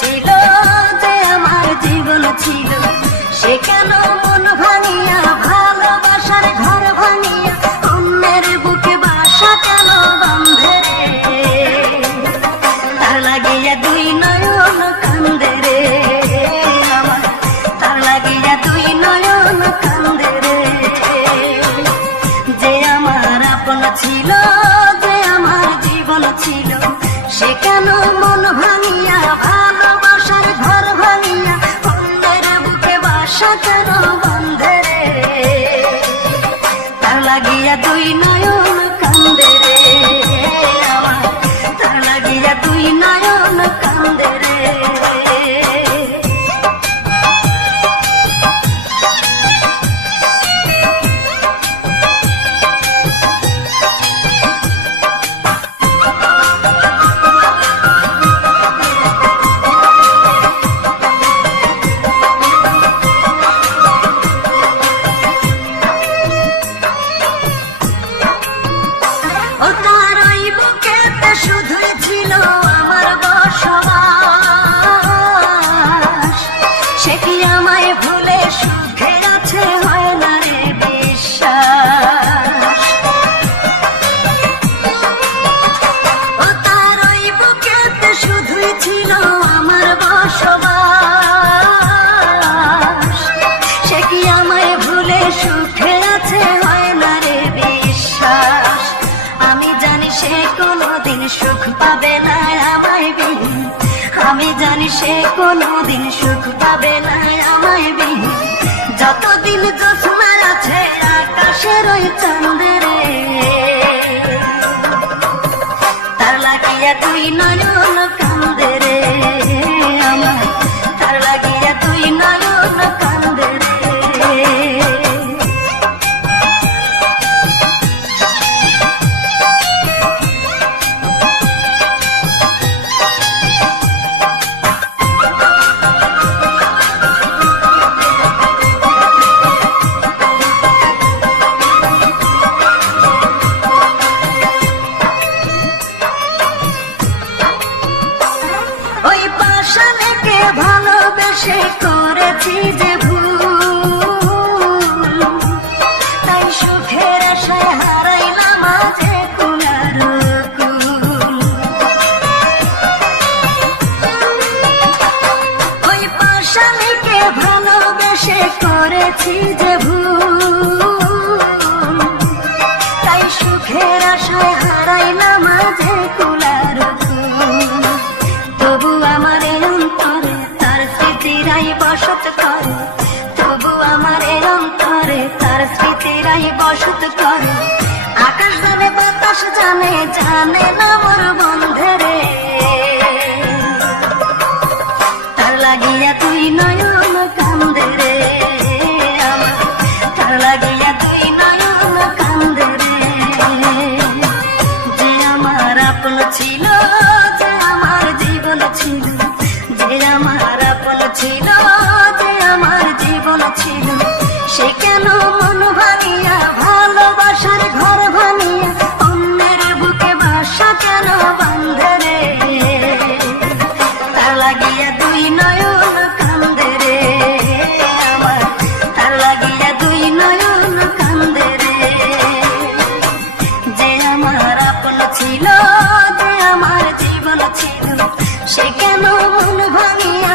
ছিল, যে আমার জীবন ছিল, সে কেন মন ভাঙিয়া ভালোবাসার ঘর ভাঙিয়া অন্যের বুকে বাসা কেন বাঁধে রে? তার লাগিয়া দুই নয়ন কান্দে রে আমার, তার লাগিয়া দুই নয়ন কান্দে রে। যে আমার আপন ছিল, যে আমার জীবন ছিল, সে কেন মন ভাঙিয়া ভালোবাসার ঘর ভাঙিয়া অন্যের বুকে বাসা কেন বাঁধে রে? তার লাগিয়া দুই নয়ন কান্দে রে আমার, তার লাগিয়া দুই নয়ন কান্দে রে। শুধুই ছিল আমার বসবাস, সে কি আমায় ভুলে সুখে আছে হয় না রে বিশ্বাস। ও তার ওই বুকেতে শুধুই ছিল আমার বসবাস, সে কি আমায় ভুলে সুখে আছে হয় না রে বিশ্বাস। আমি জানি সে কোনোদিন সুখ পাবে না আমায় বিহীন, আমি জানি সে কোনোদিন সুখ পাবে না আমায় বিহীন। যতদিন জ্যোৎস্না আছে আকাশের ওই চাঁদে রে, তার লাগিয়া দুই নয়ন কান্দে রে আমার, তার লাগিয়া দুই নয়ন কান্দে রে। ওই পাশানেকে ভালোবেসে করেছি যে ভুল, তাই সুখের আশায় হারাইলাম আজে কুলার কুল। ওই পাশানেকে ভালোবেসে করেছি যে ভুল, তাই সুখের আশায় হারাইলাম আজে কুলার কুল। তবু আমার অন্তরে তার স্মৃতিরাই বসত করে, তবু আমার অন্তরে তার স্মৃতিরাই বসত করে। আকাশ জানে বাতাস জানে, জানে না মোর বন্ধে রে, তার লাগিয়া তুই নয়ন কান্দে রে আমার, তার লাগিয়া তুই নয়ন কান্দে রে। যে আমার আপন ছিল, যে আমার জীবন ছিল, যে আমার আপন ছিল, যে আমার জীবন ছিল, সে কেন মন ভাঙিয়া ভালোবাসার ঘর ভাঙিয়া অন্যের বুকে বাসা কেন বাঁধে রে? তার লাগিয়া দুই নয়ন কান্দে রে আমার, তার লাগিয়া দুই নয়ন কান্দে রে। যে আমার আপন ছিল, যে আমার জীবন ছিল, সে কেন মন ভাঙিয়া